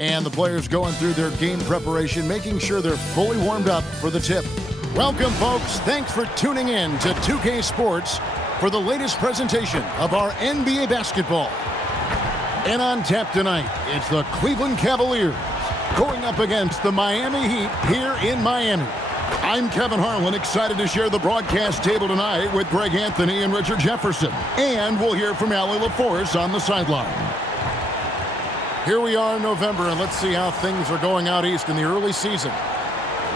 And the players going through their game preparation, making sure they're fully warmed up for the tip. Welcome, folks. Thanks for tuning in to 2K Sports for the latest presentation of our NBA basketball. And on tap tonight, it's the Cleveland Cavaliers going up against the Miami Heat here in Miami. I'm Kevin Harlan, excited to share the broadcast table tonight with Greg Anthony and Richard Jefferson. And we'll hear from Allie LaForce on the sideline. Here we are in November, and let's see how things are going out east in the early season.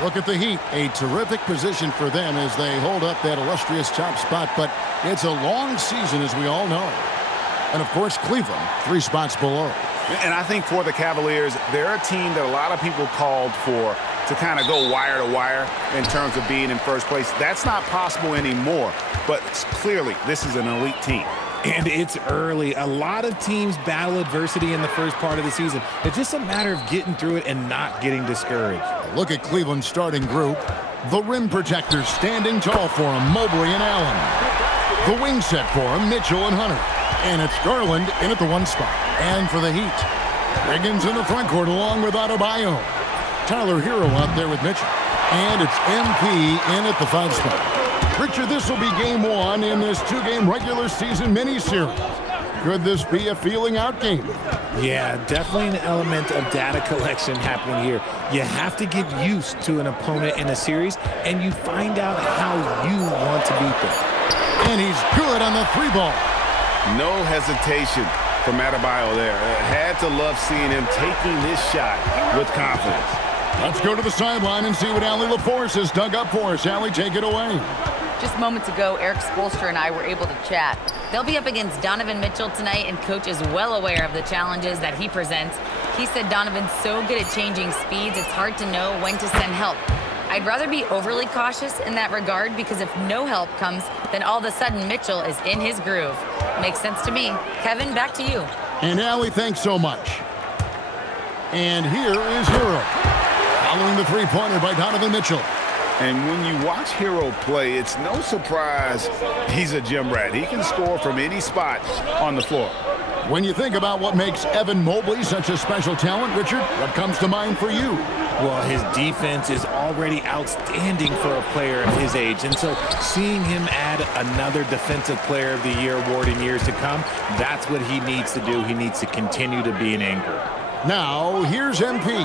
Look at the Heat, a terrific position for them as they hold up that illustrious top spot, but it's a long season, as we all know. And, of course, Cleveland, 3 spots below. And I think for the Cavaliers, they're a team that a lot of people called for to kind of go wire to wire in terms of being in first place. That's not possible anymore, but clearly this is an elite team. And it's early. A lot of teams battle adversity in the first part of the season. It's just a matter of getting through it and not getting discouraged. Look at Cleveland's starting group. The rim protectors standing tall for him, Mobley and Allen. The wing set for him, Mitchell and Hunter. And it's Garland in at the 1 spot. And for the Heat, Wiggins in the front court along with Adebayo. Tyler Hero out there with Mitchell. And it's MP in at the 5 spot. Richard, this will be game 1 in this 2-game regular season mini-series. Could this be a feeling out game? Yeah, definitely an element of data collection happening here. You have to get used to an opponent in a series, and you find out how you want to beat them. And he's good on the 3 ball. No hesitation from Adebayo there. Had to love seeing him taking this shot with confidence. Let's go to the sideline and see what Allie LaForce has dug up for us. Allie, take it away. Just moments ago, Eric Spoelstra and I were able to chat. They'll be up against Donovan Mitchell tonight, and Coach is well aware of the challenges that he presents. He said Donovan's so good at changing speeds, it's hard to know when to send help. I'd rather be overly cautious in that regard, because if no help comes, then all of a sudden Mitchell is in his groove. Makes sense to me. Kevin, back to you. And Allie, thanks so much. And here is Hero, following the 3-pointer by Donovan Mitchell. And when you watch Hero play, it's no surprise he's a gym rat. He can score from any spot on the floor. When you think about what makes Evan Mobley such a special talent, Richard, what comes to mind for you? Well, his defense is already outstanding for a player of his age. And so seeing him add another Defensive Player of the Year award in years to come, that's what he needs to do. He needs to continue to be an anchor. Now, here's MP.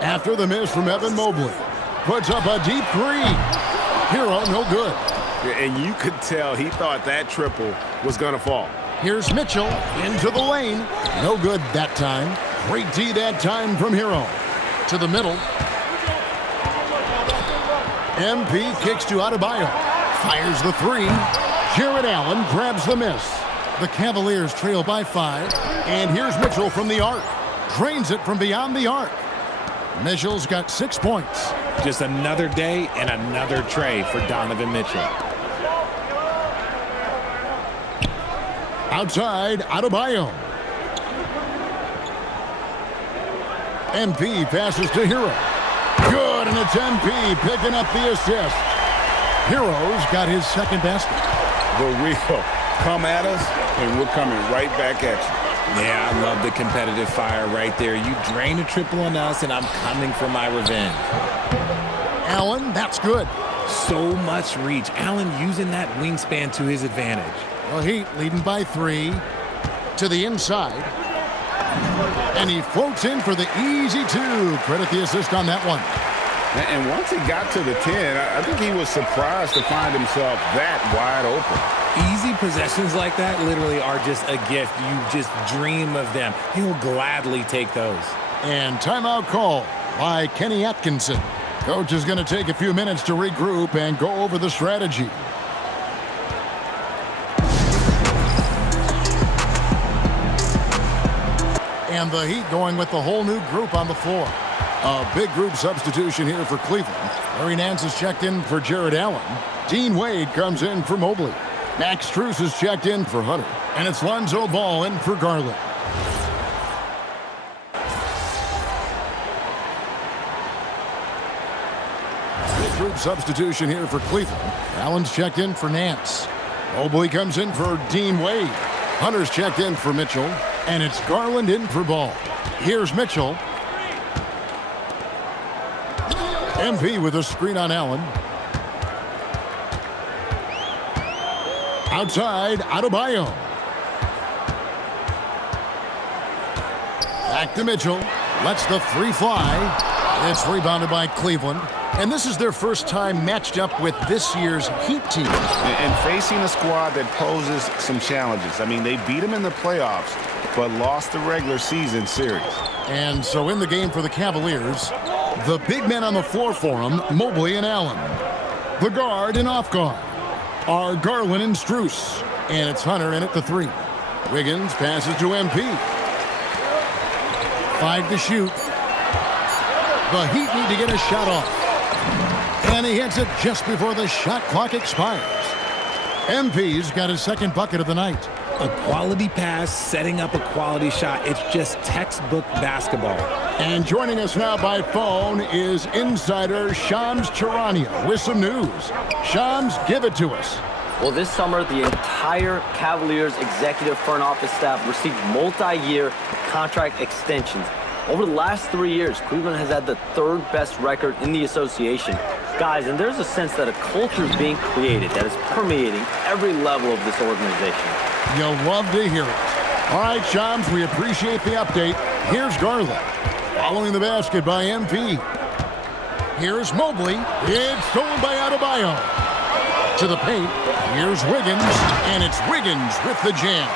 After the miss from Evan Mobley. Puts up a deep 3. Hero, no good. And you could tell he thought that triple was going to fall. Here's Mitchell into the lane. No good that time. Great D that time from Hero. To the middle. MP kicks to Adebayo. Fires the 3. Jared Allen grabs the miss. The Cavaliers trail by 5. And here's Mitchell from the arc. Drains it from beyond the arc. Mitchell's got 6 points. Just another day and another tray for Donovan Mitchell. Outside, Adebayo. MP passes to Hero. Good, and it's MP picking up the assist. Hero's got his 2nd basket. The real come at us, and we're coming right back at you. Yeah, I love the competitive fire right there. You drain a triple on us, and I'm coming for my revenge. Allen, that's good. So much reach. Allen using that wingspan to his advantage. The Heat leading by 3 to the inside. And he floats in for the easy 2. Credit the assist on that one. And once he got to the 10, I think he was surprised to find himself that wide open. Easy possessions like that literally are just a gift. You just dream of them. He'll gladly take those. And timeout call by Kenny Atkinson. Coach is going to take a few minutes to regroup and go over the strategy. And the Heat going with the whole new group on the floor. A big group substitution here for Cleveland. Larry Nance is checked in for Jared Allen. Dean Wade comes in for Mobley. Max Strus is checked in for Hunter. And it's Lonzo Ball in for Garland. Big group substitution here for Cleveland. Allen's checked in for Nance. Mobley comes in for Dean Wade. Hunter's checked in for Mitchell. And it's Garland in for Ball. Here's Mitchell. MP with a screen on Allen. Outside, Adebayo. Back to Mitchell. Lets the three fly. It's rebounded by Cleveland. And this is their first time matched up with this year's Heat team. And facing a squad that poses some challenges. I mean, they beat them in the playoffs, but lost the regular season series. And so in the game for the Cavaliers, the big men on the floor for them, Mobley and Allen. The guard and off guard are Garland and Strus. And it's Hunter in at the three. Wiggins passes to MP. 5 to shoot. The Heat need to get a shot off. And he hits it just before the shot clock expires. MP's got his second bucket of the night. A quality pass, setting up a quality shot. It's just textbook basketball. And joining us now by phone is insider Shams Charania with some news. Shams, give it to us. Well, this summer, the entire Cavaliers executive front office staff received multi-year contract extensions. Over the last 3 years, Cleveland has had the third best record in the association. Guys, and there's a sense that a culture is being created that is permeating every level of this organization. You'll love to hear it. All right, Shams, we appreciate the update. Here's Garland. Following the basket by MP. Here's Mobley. It's stolen by Adebayo. To the paint. Here's Wiggins. And it's Wiggins with the jam.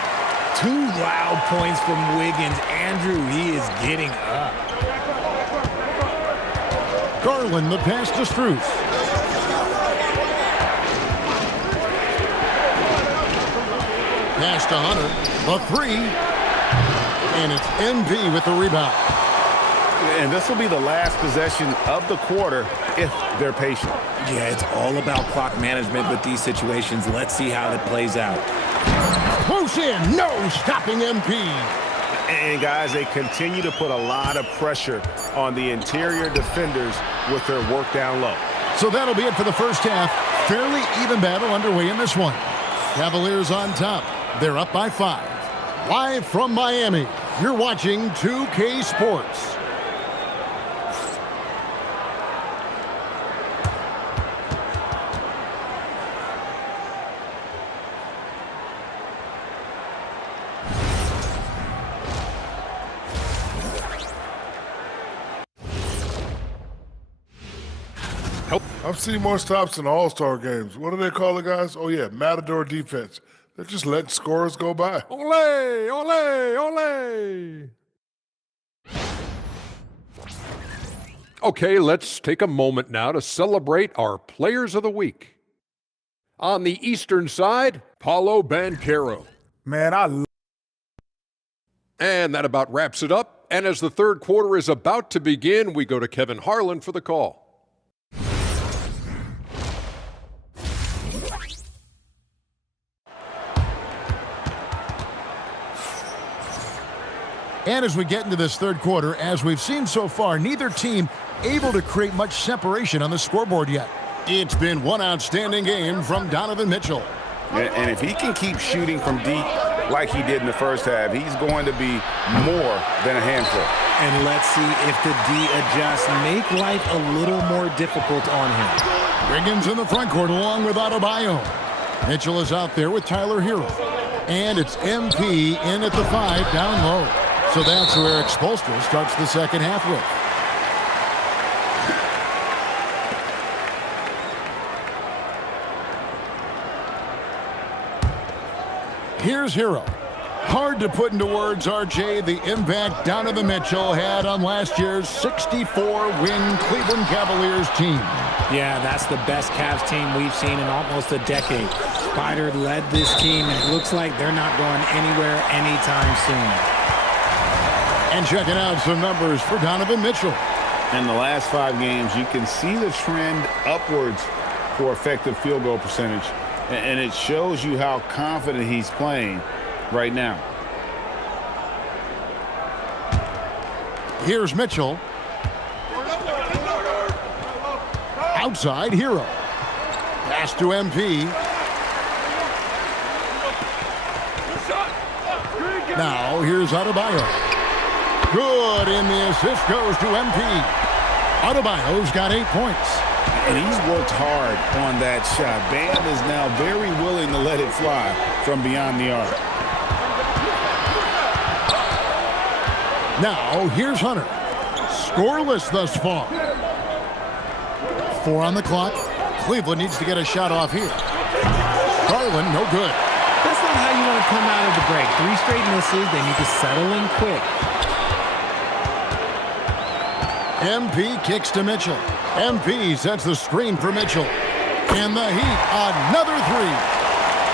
2 loud points from Wiggins. Andrew, he is getting up. Garland, the pass to Strus. Pass to Hunter. The three. And it's MP with the rebound. And this will be the last possession of the quarter if they're patient. Yeah, it's all about clock management with these situations. Let's see how that plays out. Close in. No stopping MP. And, guys, they continue to put a lot of pressure on the interior defenders with their work down low. So that'll be it for the first half. Fairly even battle underway in this one. Cavaliers on top. They're up by 5. Live from Miami, you're watching 2K Sports. I've seen more stops in All-Star games. What do they call it, guys? Oh, yeah, Matador defense. They're just letting scorers go by. Ole, ole, ole. Okay, let's take a moment now to celebrate our Players of the Week. On the Eastern side, Paolo Banchero. Man, And that about wraps it up. And as the third quarter is about to begin, we go to Kevin Harlan for the call. And as we get into this third quarter, as we've seen so far, neither team able to create much separation on the scoreboard yet. It's been one outstanding game from Donovan Mitchell. And if he can keep shooting from deep like he did in the first half, he's going to be more than a handful. And let's see if the D adjusts, make life a little more difficult on him. Wiggins in the front court along with Adebayo. Mitchell is out there with Tyler Hero. And it's MP in at the 5 down low. So that's where Eric Spoelstra starts the second half with. Here's Hero. Hard to put into words, RJ, the impact Donovan Mitchell had on last year's 64-win Cleveland Cavaliers team. Yeah, that's the best Cavs team we've seen in almost a decade. Spider led this team, and it looks like they're not going anywhere anytime soon. And checking out some numbers for Donovan Mitchell. In the last 5 games, you can see the trend upwards for effective field goal percentage. And it shows you how confident he's playing right now. Here's Mitchell. Outside, Hero. Pass to MP. Now, here's Adebayo. Good, and the assist goes to MP. Adebayo's got 8 points. And he's worked hard on that shot. Bam is now very willing to let it fly from beyond the arc. Now, here's Hunter. Scoreless thus far. 4 on the clock. Cleveland needs to get a shot off here. Garland, no good. That's not how you want to come out of the break. 3 straight misses. They need to settle in quick. MP kicks to Mitchell. MP sets the screen for Mitchell. And the Heat, another 3.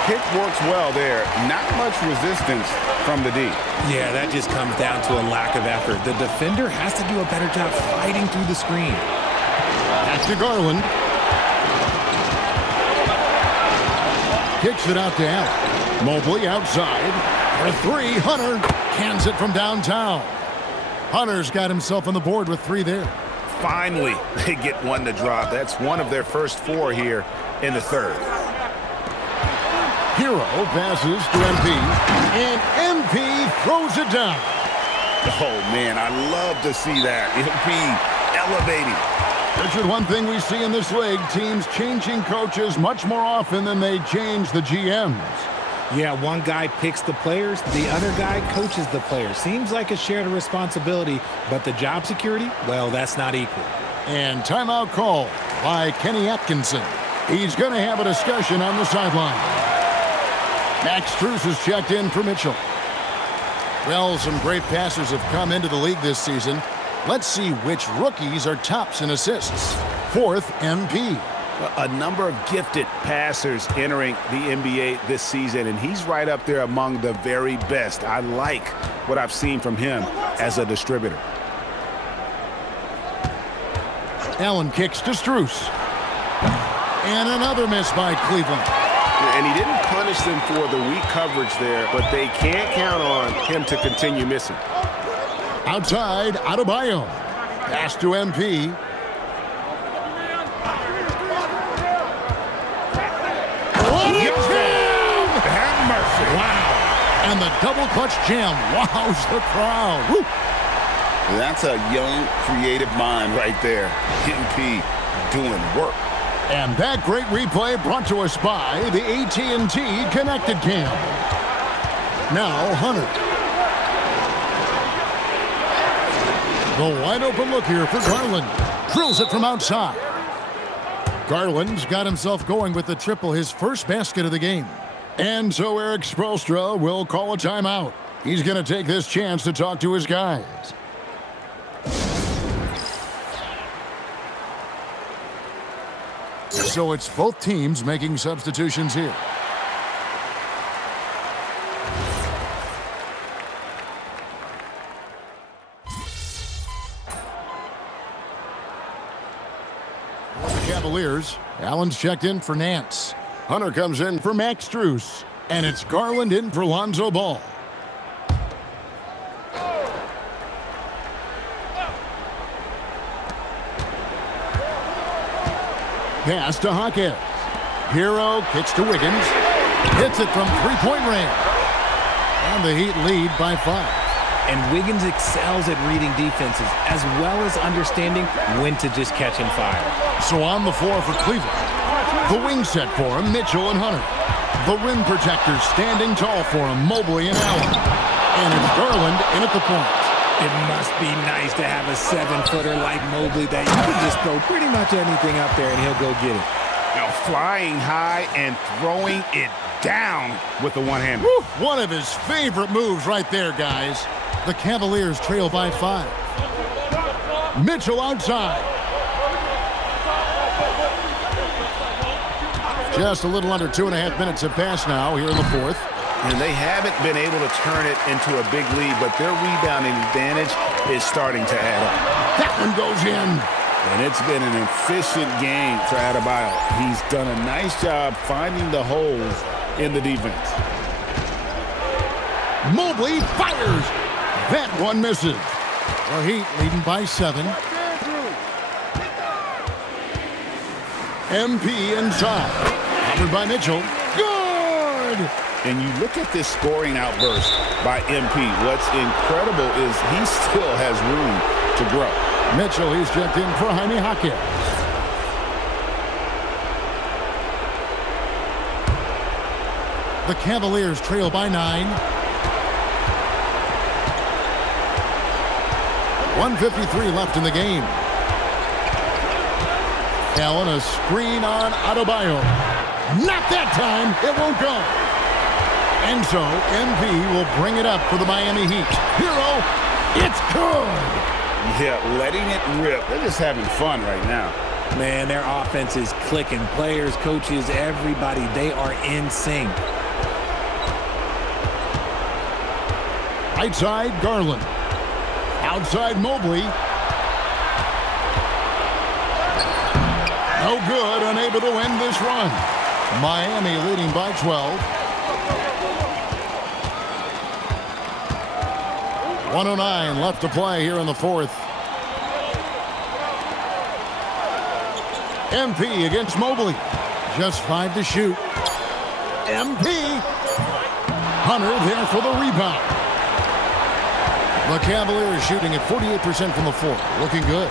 Pick works well there. Not much resistance from the D. Yeah, that just comes down to a lack of effort. The defender has to do a better job fighting through the screen. Back to Garland. Kicks it out to Allen. Mobley outside. For 3, Hunter cans it from downtown. Hunter's got himself on the board with 3 there. Finally, they get one to drop. That's one of their first 4 here in the third. Hero passes to MP, and MP throws it down. Oh, man, I love to see that. MP elevating. Richard, one thing we see in this league, teams changing coaches much more often than they change the GMs. Yeah, one guy picks the players, the other guy coaches the players. Seems like a shared responsibility, but the job security, well, that's not equal. And timeout call by Kenny Atkinson. He's going to have a discussion on the sideline. Max Strus is checked in for Mitchell. Well, some great passers have come into the league this season. Let's see which rookies are tops in assists. 4th, MP. A number of gifted passers entering the NBA this season, and he's right up there among the very best. I like what I've seen from him as a distributor. Allen kicks to Strus. And another miss by Cleveland. And he didn't punish them for the weak coverage there, but they can't count on him to continue missing. Outside, Adebayo. Pass to MP. Have mercy. Wow. And the double clutch jam wows the crowd. Woo. That's a young, creative mind right there. MP doing work. And that great replay brought to us by the AT&T Connected Cam. Now, Hunter. The wide open look here for Garland. Drills it from outside. Garland's got himself going with the triple, his first basket of the game. And so Eric Spoelstra will call a timeout. He's going to take this chance to talk to his guys. So it's both teams making substitutions here. Cavaliers. Allen's checked in for Nance. Hunter comes in for Max Strus. And it's Garland in for Lonzo Ball. Pass to Hawkins. Hero kicks to Wiggins. Hits it from three-point range. And the Heat lead by 5. And Wiggins excels at reading defenses, as well as understanding when to just catch and fire. So on the floor for Cleveland. The wing set for him, Mitchell and Hunter. The rim protectors standing tall for him, Mobley and Allen. And it's Garland in at the point. It must be nice to have a 7-footer like Mobley that you can just throw pretty much anything up there and he'll go get it. Now flying high and throwing it down with the one hand. One of his favorite moves right there, guys. The Cavaliers trail by 5. Mitchell outside. Just a little under 2.5 minutes have passed now here in the 4th. And they haven't been able to turn it into a big lead, but their rebounding advantage is starting to add up. That one goes in. And it's been an efficient game for Adebayo. He's done a nice job finding the holes in the defense. Mobley fires. That one misses. The Heat leading by 7. MP inside. Covered by Mitchell. Good! And you look at this scoring outburst by MP. What's incredible is he still has room to grow. Mitchell, he's checked in for Jaime Jaquez. The Cavaliers trail by 9. 1:53 left in the game. Allen, a screen on Adebayo. Not that time. It won't go. And so, MP will bring it up for the Miami Heat. Hero, it's good. Yeah, letting it rip. They're just having fun right now. Man, their offense is clicking. Players, coaches, everybody, they are in sync. Right side, Garland. Outside, Mobley. No good, unable to end this run. Miami leading by 12. 1:09 left to play here in the fourth. MP against Mobley. Just 5 to shoot. MP. Hunter there for the rebound. The Cavaliers shooting at 48% from the floor. Looking good.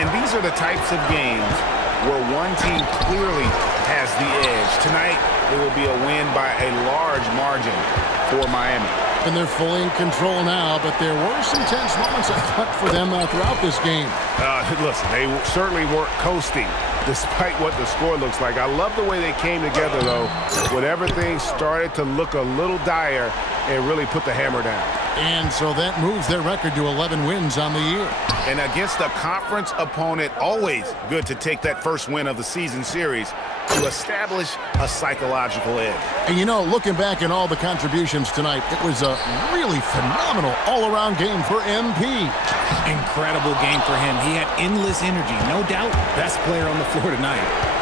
And these are the types of games where one team clearly has the edge. Tonight, it will be a win by a large margin for Miami. And they're fully in control now, but there were some tense moments, I thought, for them throughout this game. Listen, they certainly weren't coasting, despite what the score looks like. I love the way they came together, though, when everything started to look a little dire and really put the hammer down. And so that moves their record to 11 wins on the year. And against a conference opponent, always good to take that first win of the season series to establish a psychological edge. And, you know, looking back at all the contributions tonight, it was a really phenomenal all-around game for MP. Incredible game for him. He had endless energy. No doubt, best player on the floor tonight.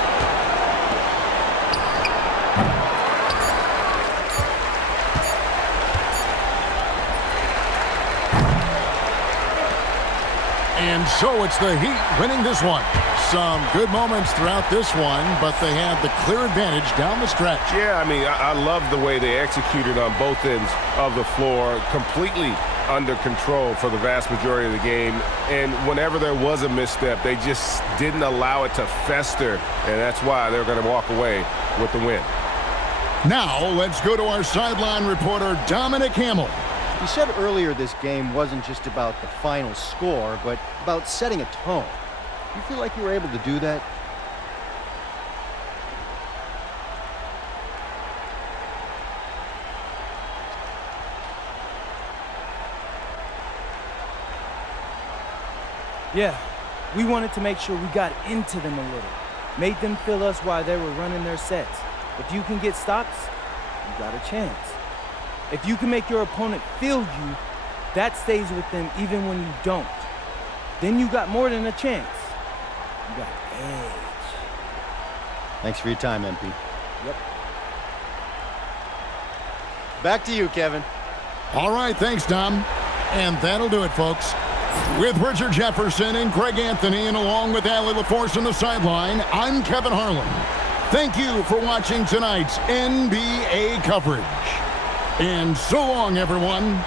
And so it's the Heat winning this one. Some good moments throughout this one, but they have the clear advantage down the stretch. Yeah, I mean, I love the way they executed on both ends of the floor, completely under control for the vast majority of the game. And whenever there was a misstep, they just didn't allow it to fester, and that's why they're going to walk away with the win. Now, let's go to our sideline reporter, Dominic Hamill. You said earlier this game wasn't just about the final score, but about setting a tone. You feel like you were able to do that? Yeah, we wanted to make sure we got into them a little. Made them feel us while they were running their sets. If you can get stops, you got a chance. If you can make your opponent feel you, that stays with them even when you don't. Then you got more than a chance. You got edge. Thanks for your time, MP. Yep. Back to you, Kevin. All right, thanks, Dom. And that'll do it, folks. With Richard Jefferson and Greg Anthony, and along with Allie LaForce on the sideline, I'm Kevin Harlan. Thank you for watching tonight's NBA coverage. And so long, everyone.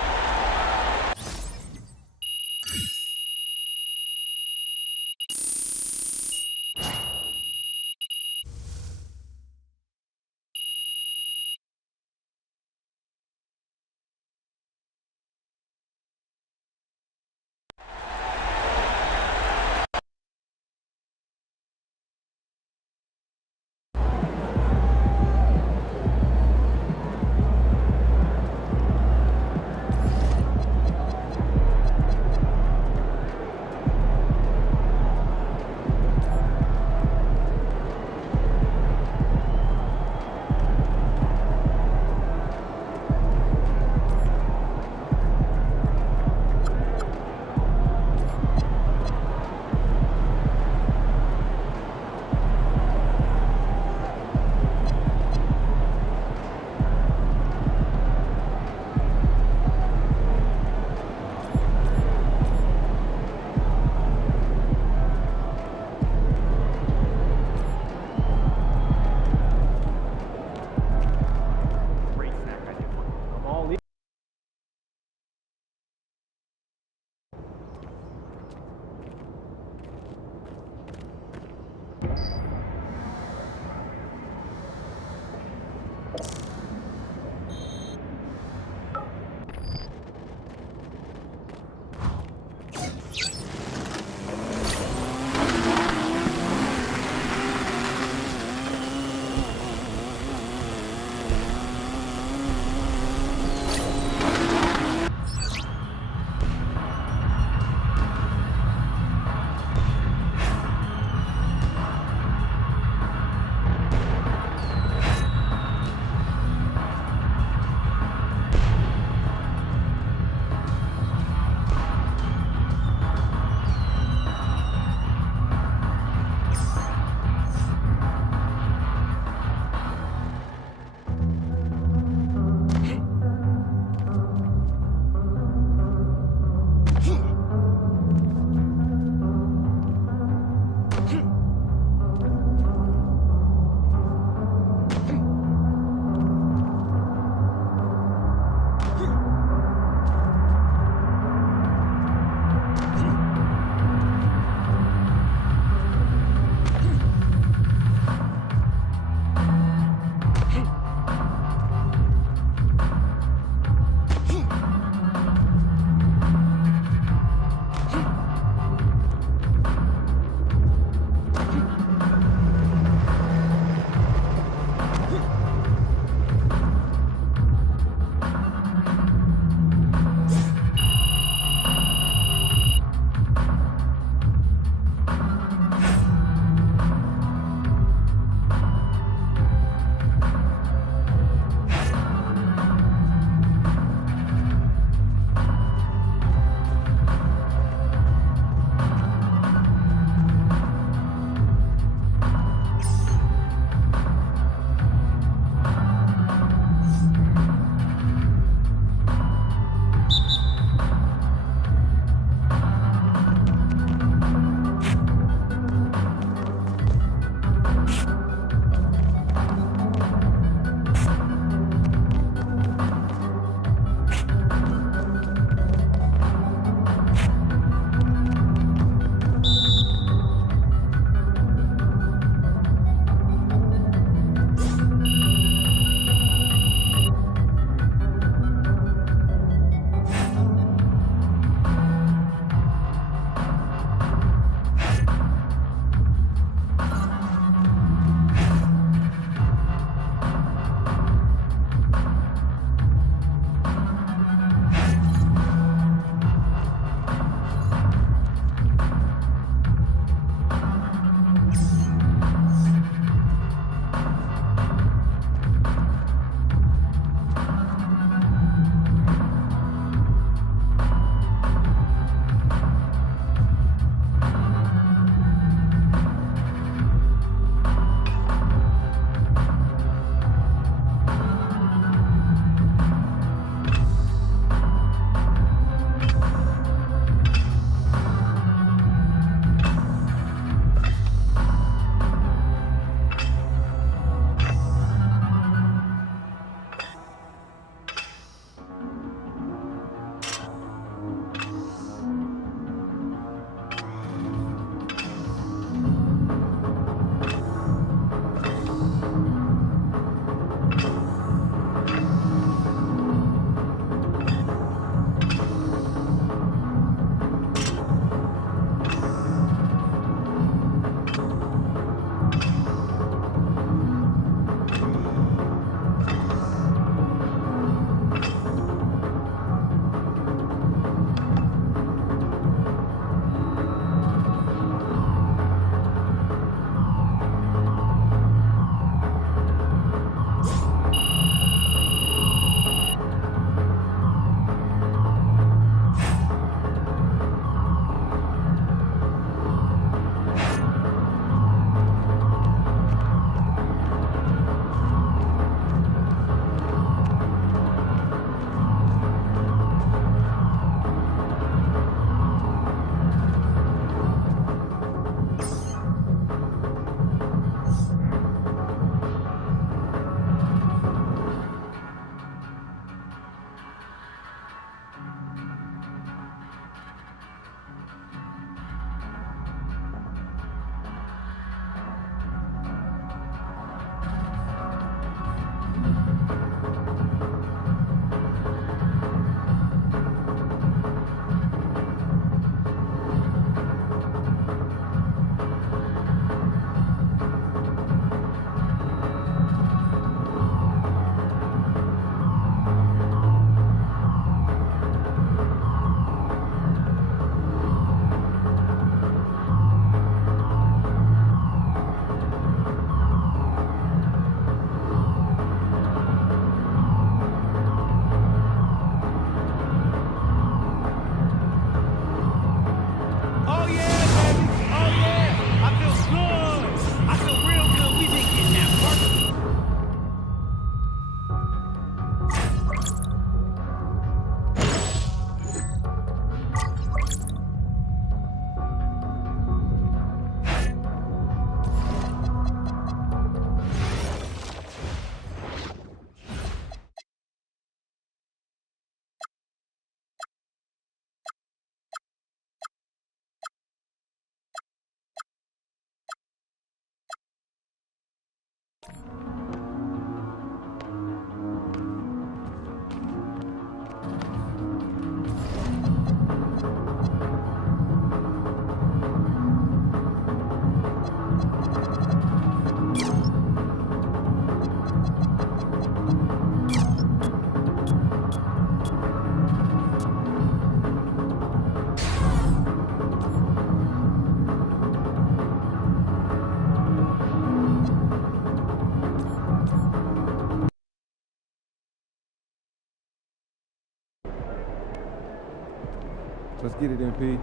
Let's get it, MP.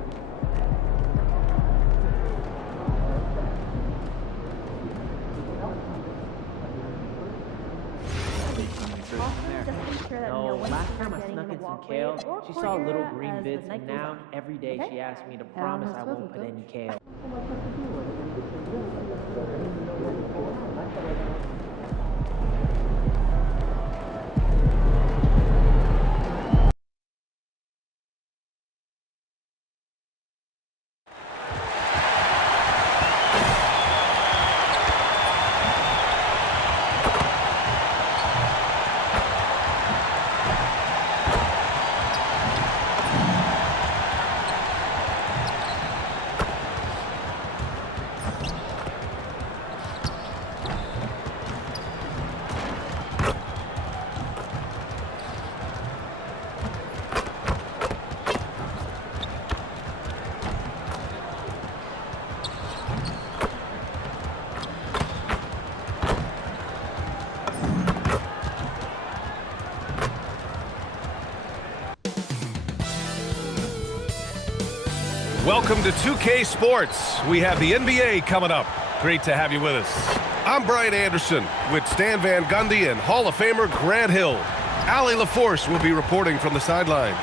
No, last time I snuck in some kale, she saw little green bits, and now every day she asks me to promise I won't put any kale. Welcome to 2K Sports. We have the NBA coming up. Great to have you with us. I'm Brian Anderson with Stan Van Gundy and Hall of Famer Grant Hill. Allie LaForce will be reporting from the sidelines.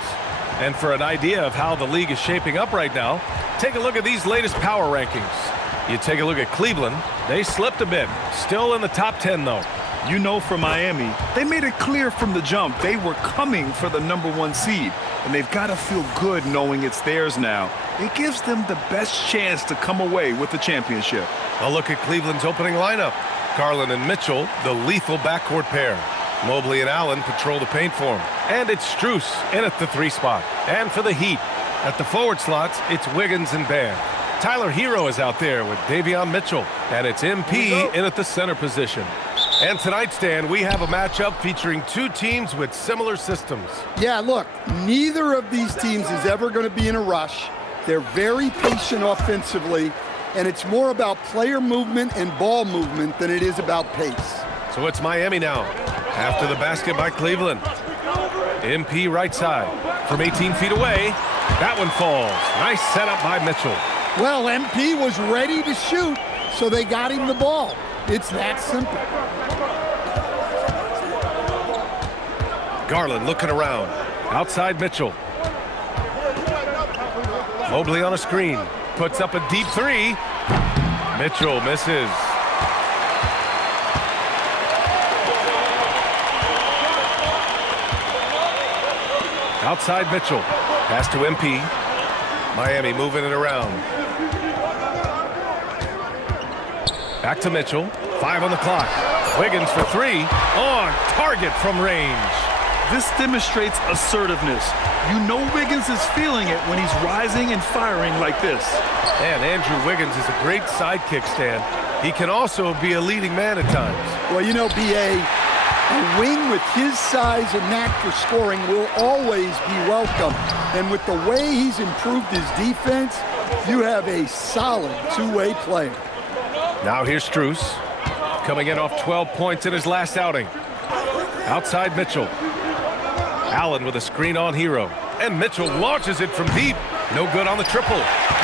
And for an idea of how the league is shaping up right now, take a look at these latest power rankings. You take a look at Cleveland. They slipped a bit. Still in the top 10, though. You know, for Miami, they made it clear from the jump they were coming for the #1 seed, and they've got to feel good knowing it's theirs now. It gives them the best chance to come away with the championship. A look at Cleveland's opening lineup. Garland and Mitchell, the lethal backcourt pair. Mobley and Allen patrol the paint for him. And it's Strus in at the 3 spot. And for the Heat, at the forward slots, it's Wiggins and Bam. Tyler Hero is out there with Davion Mitchell. And it's MP in at the center position. And tonight, Stan, we have a matchup featuring two teams with similar systems. Yeah, look, neither of these teams is ever going to be in a rush. They're very patient offensively, and it's more about player movement and ball movement than it is about pace. So it's Miami now, after the basket by Cleveland. MP right side, from 18 feet away. That one falls. Nice setup by Mitchell. Well, MP was ready to shoot, so they got him the ball. It's that simple. Garland looking around. Outside Mitchell. Mobley on a screen. Puts up a deep 3. Mitchell misses. Outside Mitchell. Pass to MP. Miami moving it around. Back to Mitchell. 5 on the clock. Wiggins for 3. On target from range. This demonstrates assertiveness. You know Wiggins is feeling it when he's rising and firing like this. And Andrew Wiggins is a great sidekick, Stan. He can also be a leading man at times. Well, you know, B.A., a wing with his size and knack for scoring will always be welcome. And with the way he's improved his defense, you have a solid two-way player. Now here's Strus, coming in off 12 points in his last outing. Outside Mitchell. Allen with a screen on Hero. And Mitchell launches it from deep. No good on the triple.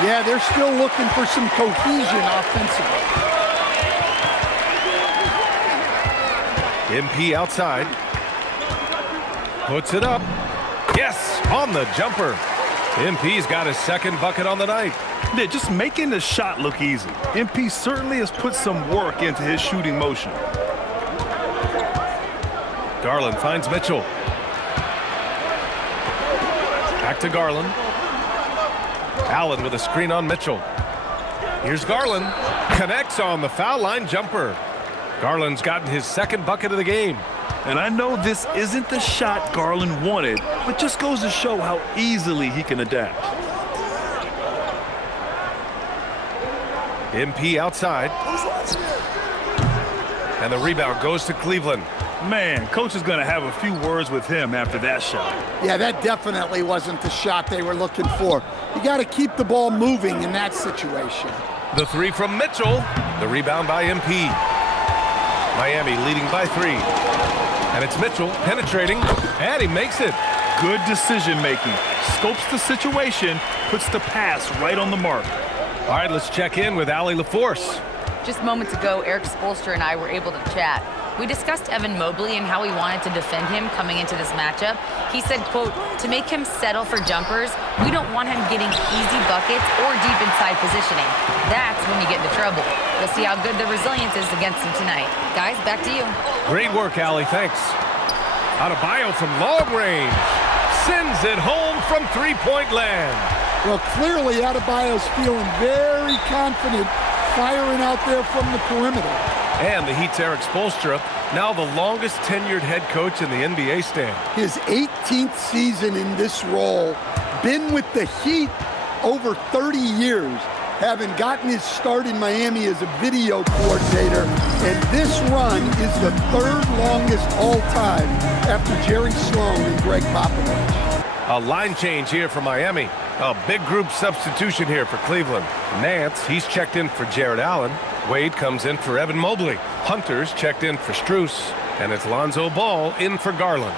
Yeah, they're still looking for some cohesion offensively. MP outside. Puts it up. Yes, on the jumper. MP's got his second bucket on the night. They're just making the shot look easy. MP certainly has put some work into his shooting motion. Garland finds Mitchell. Back to Garland. Allen with a screen on Mitchell. Here's Garland. Connects on the foul line jumper. Garland's gotten his second bucket of the game. And I know this isn't the shot Garland wanted, but just goes to show how easily he can adapt. MP outside. And the rebound goes to Cleveland. Man, coach is going to have a few words with him after that shot. Yeah, that definitely wasn't the shot they were looking for. You got to keep the ball moving in that situation. The 3 from Mitchell. The rebound by MP. Miami leading by 3. And it's Mitchell penetrating, and he makes it. Good decision-making. Scopes the situation, puts the pass right on the mark. All right, let's check in with Allie LaForce. Just moments ago, Eric Spoelstra and I were able to chat. We discussed Evan Mobley and how we wanted to defend him coming into this matchup. He said, quote, to make him settle for jumpers, we don't want him getting easy buckets or deep inside positioning. That's when you get into trouble. We'll see how good the resilience is against him tonight. Guys, back to you. Great work, Allie. Thanks. Adebayo from long range. Sends it home from three-point land. Well, clearly Adebayo's feeling very confident firing out there from the perimeter. And the Heat's Eric Spoelstra, now the longest tenured head coach in the NBA stand. His 18th season in this role, been with the Heat over 30 years, having gotten his start in Miami as a video coordinator, and this run is the third longest all time after Jerry Sloan and Greg Popovich. A line change here for Miami. A big group substitution here for Cleveland. Nance, he's checked in for Jared Allen. Wade comes in for Evan Mobley. Hunter's checked in for Strus. And it's Lonzo Ball in for Garland.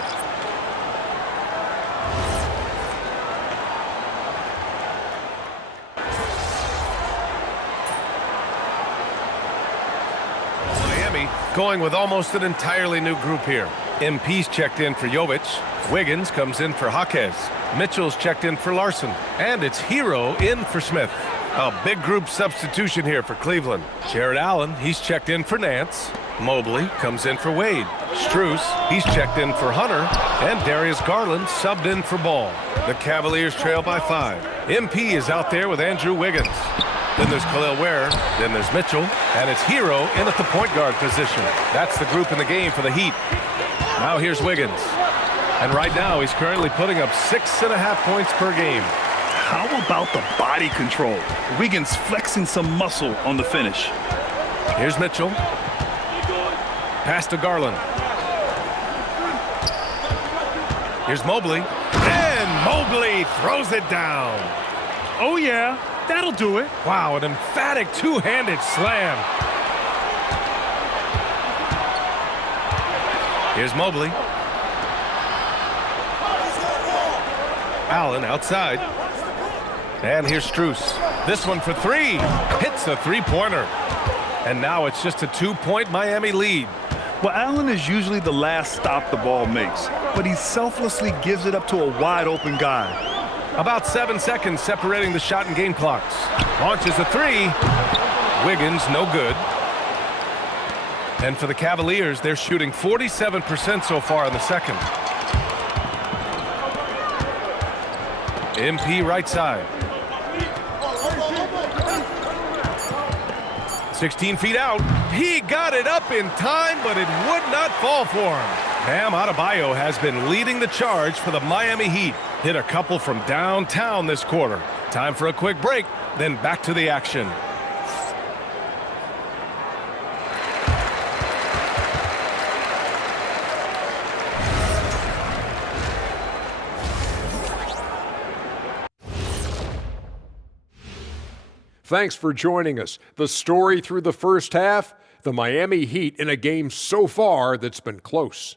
Miami going with almost an entirely new group here. MP's checked in for Jovic. Wiggins comes in for Jaquez. Mitchell's checked in for Larson. And it's Hero in for Smith. A big group substitution here for Cleveland. Jared Allen, he's checked in for Nance. Mobley comes in for Wade. Strus, he's checked in for Hunter. And Darius Garland subbed in for Ball. The Cavaliers trail by 5. MP is out there with Andrew Wiggins. Then there's Khalil Ware. Then there's Mitchell. And it's Hero in at the point guard position. That's the group in the game for the Heat. Now here's Wiggins. And right now he's currently putting up 6.5 points per game. How about the body control? Wiggins flexing some muscle on the finish. Here's Mitchell. Pass to Garland. Here's Mobley. And Mobley throws it down. Oh, yeah. That'll do it. Wow, an emphatic two-handed slam. Here's Mobley. Allen outside. And here's Strus. This one for three. Hits a three-pointer. And now it's just a 2-point Miami lead. Well, Allen is usually the last stop the ball makes, but he selflessly gives it up to a wide-open guy. About 7 seconds separating the shot and game clocks. Launches a three. Wiggins, no good. And for the Cavaliers, they're shooting 47% so far in the second. MP right side. 16 feet out. He got it up in time, but it would not fall for him. Bam Adebayo has been leading the charge for the Miami Heat. Hit a couple from downtown this quarter. Time for a quick break, then back to the action. Thanks for joining us. The story through the first half, the Miami Heat in a game so far that's been close.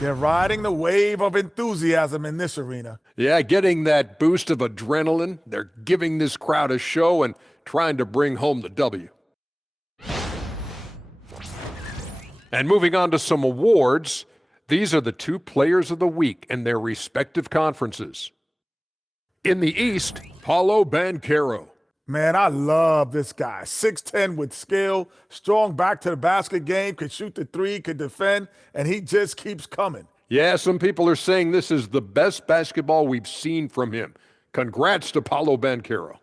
They're riding the wave of enthusiasm in this arena. Yeah, getting that boost of adrenaline. They're giving this crowd a show and trying to bring home the W. And moving on to some awards, these are the two players of the week in their respective conferences. In the East, Paolo Banchero. Man, I love this guy. 6'10" with skill, strong back-to-the-basket game, could shoot the three, could defend, and he just keeps coming. Yeah, some people are saying this is the best basketball we've seen from him. Congrats to Paolo Banchero.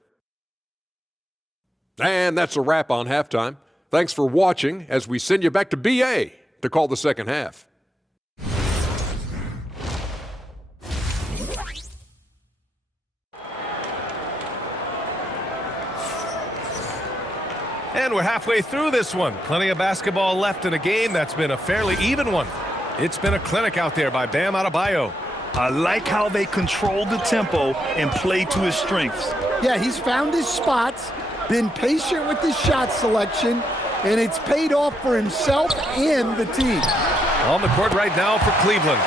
And that's a wrap on halftime. Thanks for watching as we send you back to BA to call the second half. And we're halfway through this one. Plenty of basketball left in a game that's been a fairly even one. It's been a clinic out there by Bam Adebayo. I like how they control the tempo and play to his strengths. Yeah, he's found his spots, been patient with his shot selection, and it's paid off for himself and the team. On the court right now for Cleveland.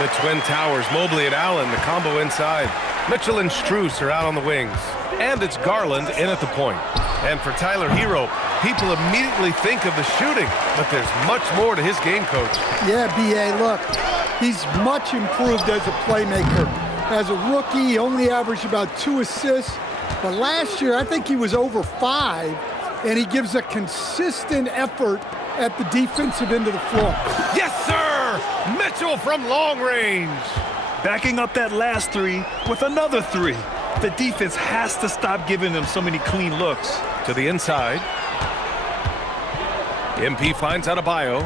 The Twin Towers, Mobley and Allen, the combo inside. Mitchell and Strus are out on the wings. And it's Garland in at the point. And for Tyler Hero, people immediately think of the shooting, but there's much more to his game, Coach. Yeah, B.A., look, he's much improved as a playmaker. As a rookie, he only averaged about 2 assists, but last year I think he was over 5, and he gives a consistent effort at the defensive end of the floor. Yes, sir! Mitchell from long range. Backing up that last 3 with another 3. The defense has to stop giving them so many clean looks. To the inside. MP finds Adebayo.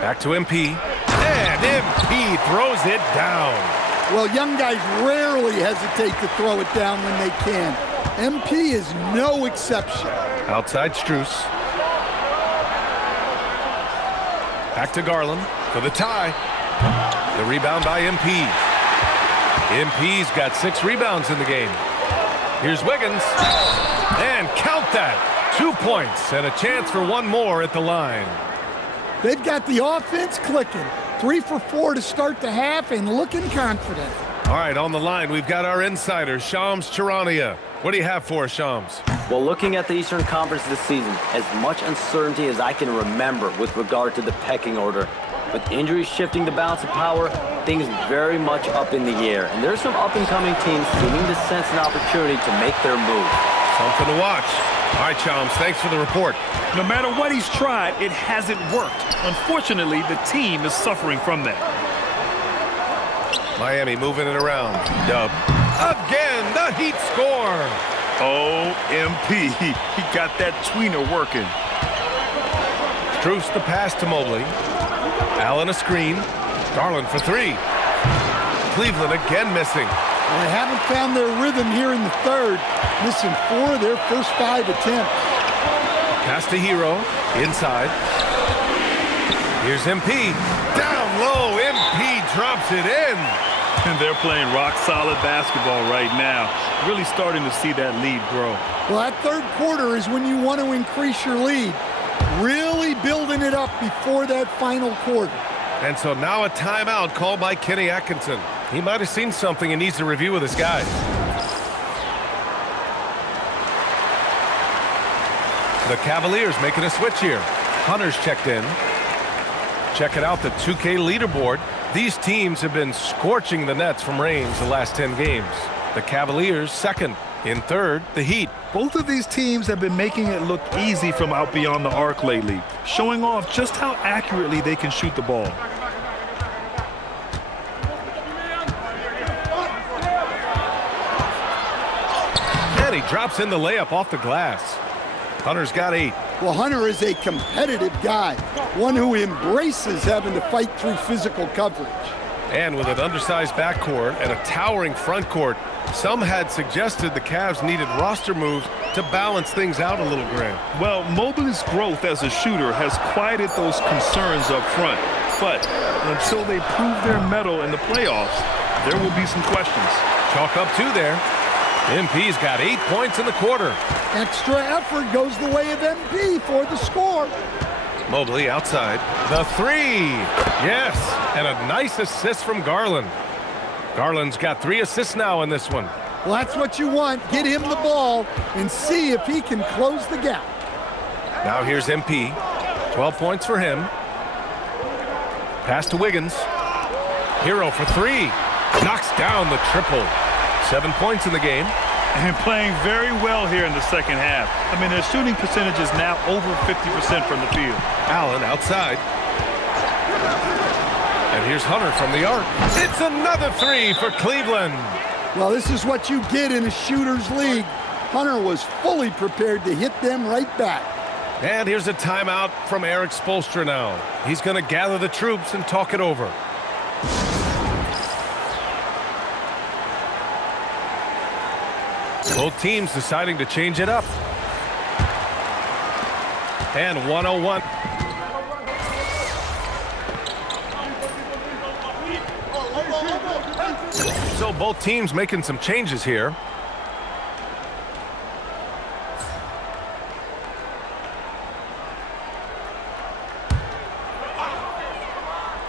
Back to MP. And MP throws it down. Well, young guys rarely hesitate to throw it down when they can. MP is no exception. Outside Strus. Back to Garland for the tie. The rebound by MP. MP's got 6 rebounds in the game. Here's Wiggins. And count that. 2 points and a chance for one more at the line. They've got the offense clicking. 3 for 4 to start the half and looking confident. All right, on the line, we've got our insider, Shams Charania. What do you have for us, Shams? Well, looking at the Eastern Conference this season, as much uncertainty as I can remember with regard to the pecking order. With injuries shifting the balance of power, things very much up in the air. And there's some up-and-coming teams seeming to sense an opportunity to make their move. Something to watch. All right, Shams, thanks for the report. No matter what he's tried, it hasn't worked. Unfortunately, the team is suffering from that. Miami moving it around. Dub. Again, the Heat score. OMP. He got that tweener working. Strus the pass to Mobley. Allen a screen. Garland for 3. Cleveland again missing. Well, they haven't found their rhythm here in the third, missing 4 of their first 5 attempts. Pass to Hero. Inside. Here's MP. Down low. MP drops it in. And they're playing rock-solid basketball right now. Really starting to see that lead grow. Well, that third quarter is when you want to increase your lead. Really building it up before that final quarter. And so now a timeout called by Kenny Atkinson. He might have seen something and needs to review with his guys. The Cavaliers making a switch here. Hunter's checked in. Checking out the 2K leaderboard. These teams have been scorching the nets from Reigns the last 10 games. The Cavaliers second. In third, the Heat. Both of these teams have been making it look easy from out beyond the arc lately, showing off just how accurately they can shoot the ball. And he drops in the layup off the glass. Hunter's got 8. Well, Hunter is a competitive guy, one who embraces having to fight through physical coverage. And with an undersized backcourt and a towering front court, some had suggested the Cavs needed roster moves to balance things out a little, Grant. Well, Mobley's growth as a shooter has quieted those concerns up front. But until they prove their mettle in the playoffs, there will be some questions. Chalk up 2 there. MP's got 8 points in the quarter. Extra effort goes the way of MP for the score. Mobley outside. The 3. Yes, and a nice assist from Garland. Garland's got 3 assists now in this one. Well, that's what you want. Get him the ball and see if he can close the gap. Now here's MP. 12 points for him. Pass to Wiggins. Hero for 3. Knocks down the triple. 7 points in the game. And playing very well here in the second half. I mean, their shooting percentage is now over 50% from the field. Allen outside. And here's Hunter from the arc. It's another 3 for Cleveland. Well, this is what you get in a shooter's league. Hunter was fully prepared to hit them right back. And here's a timeout from Eric Spoelstra now. He's going to gather the troops and talk it over. Both teams deciding to change it up. And 101. So both teams making some changes here.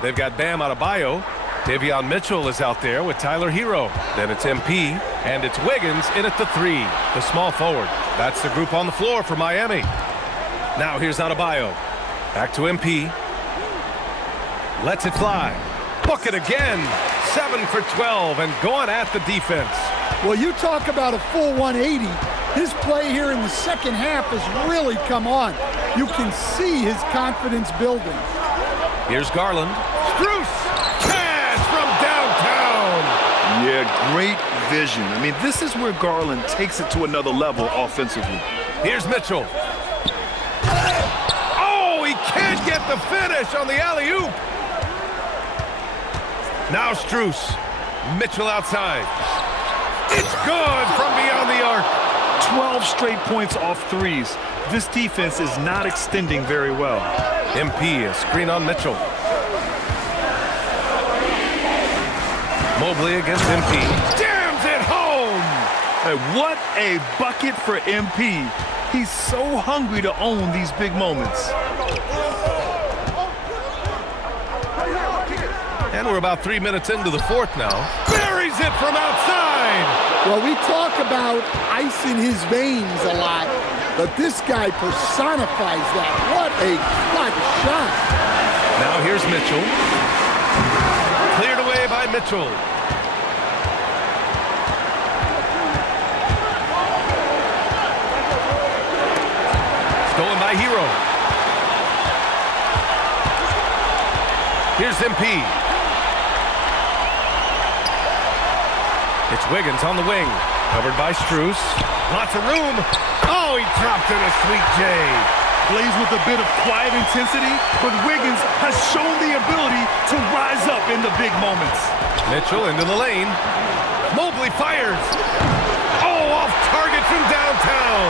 They've got Bam Adebayo. Davion Mitchell is out there with Tyler Hero. Then it's MP, and it's Wiggins in at the 3, the small forward. That's the group on the floor for Miami. Now here's Adebayo. Back to MP. Lets it fly. Book it again. 7 for 12 and going at the defense. Well, you talk about a full 180. His play here in the second half has really come on. You can see his confidence building. Here's Garland. Strus! Cash from downtown! Yeah, great vision. I mean, this is where Garland takes it to another level offensively. Here's Mitchell. Oh, he can't get the finish on the alley-oop. Now Strus. Mitchell outside. It's good from beyond the arc. 12 straight points off threes. This defense is not extending very well. MP, a screen on Mitchell. Mobley against MP. Jams it home! Hey, what a bucket for MP. He's so hungry to own these big moments. And we're about 3 minutes into the fourth now. Buries it from outside! Well, we talk about ice in his veins a lot, but this guy personifies that. What a clutch shot. Now here's Mitchell. Cleared away by Mitchell. Stolen by Hero. Here's MP. It's Wiggins on the wing. Covered by Strus. Lots of room. Oh, he dropped in a sweet J. Plays with a bit of quiet intensity, but Wiggins has shown the ability to rise up in the big moments. Mitchell into the lane. Mobley fires. Oh, off target from downtown.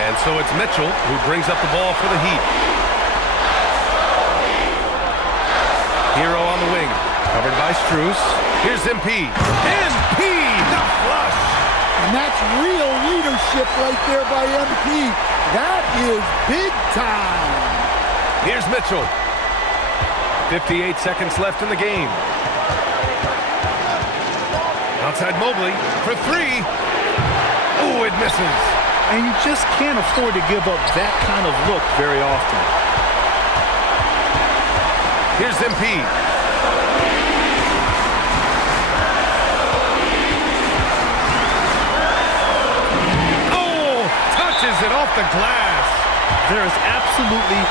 And so it's Mitchell who brings up the ball for the Heat. Hero on the wing. Covered by Strus. Here's MP. MP, the flush. And that's real leadership right there by MP. That is big time. Here's Mitchell. 58 seconds left in the game. Outside Mobley for 3. Oh, it misses. And you just can't afford to give up that kind of look very often. Here's MP. It off the glass. There is absolutely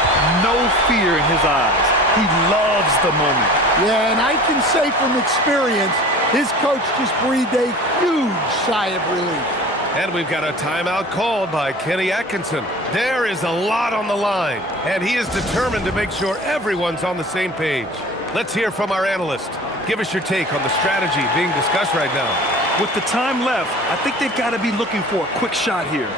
no fear in his eyes. He loves the moment. Yeah, and I can say from experience, his coach just breathed a huge sigh of relief. And we've got a timeout called by Kenny Atkinson. There is a lot on the line, and he is determined to make sure everyone's on the same page. Let's hear from our analyst. Give us your take on the strategy being discussed right now. With the time left, I think they've got to be looking for a quick shot here.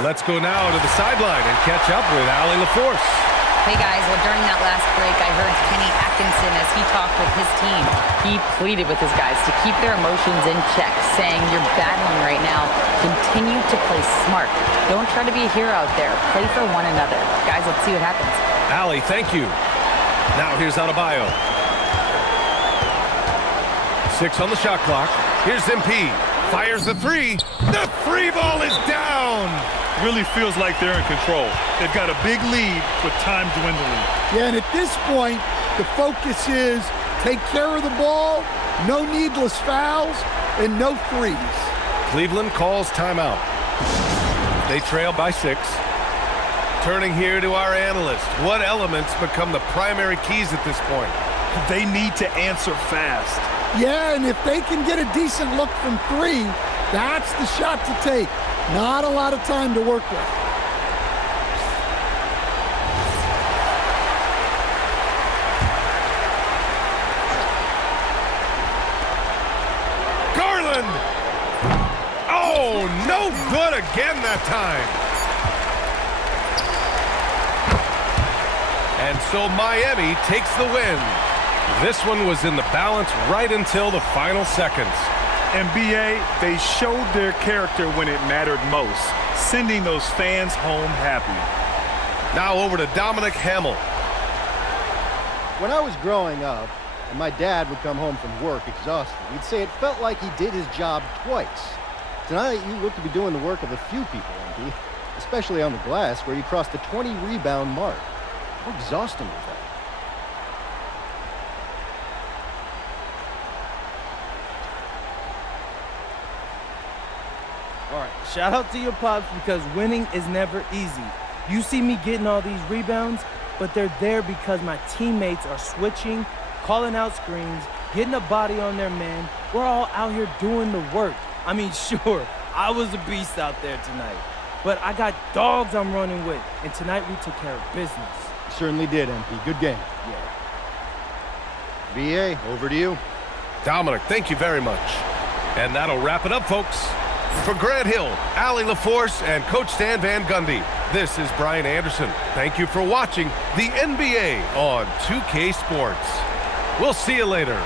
Let's go now to the sideline and catch up with Allie LaForce. Hey guys, well during that last break, I heard Kenny Atkinson as he talked with his team. He pleaded with his guys to keep their emotions in check, saying you're battling right now. Continue to play smart. Don't try to be a hero out there. Play for one another. Guys, let's see what happens. Allie, thank you. Now here's Adebayo. 6 on the shot clock. Here's MP. Fires the 3. The 3 ball is down. Really feels like they're in control. They've got a big lead with time dwindling. Yeah, and at this point, the focus is take care of the ball, no needless fouls, and no threes. Cleveland calls timeout. They trail by 6. Turning here to our analyst. What elements become the primary keys at this point? They need to answer fast. Yeah, and if they can get a decent look from 3, that's the shot to take. Not a lot of time to work with. Garland! Oh, no good again that time. And so Miami takes the win. This one was in the balance right until the final seconds. NBA, they showed their character when it mattered most, sending those fans home happy. Now over to Dominic Hamill. When I was growing up, and my dad would come home from work exhausted, he'd say it felt like he did his job twice. Tonight, you look to be doing the work of a few people, MP, especially on the glass, where you crossed the 20-rebound mark. How exhausting was that? All right, shout out to your pops because winning is never easy. You see me getting all these rebounds, but they're there because my teammates are switching, calling out screens, getting a body on their man. We're all out here doing the work. I mean, sure, I was a beast out there tonight, but I got dogs I'm running with, and tonight we took care of business. You certainly did, MP. Good game. Yeah. BA, over to you. Dominic, thank you very much. And that'll wrap it up, folks. For Grant Hill, Allie LaForce, and Coach Stan Van Gundy, this is Brian Anderson. Thank you for watching the NBA on 2K Sports. We'll see you later.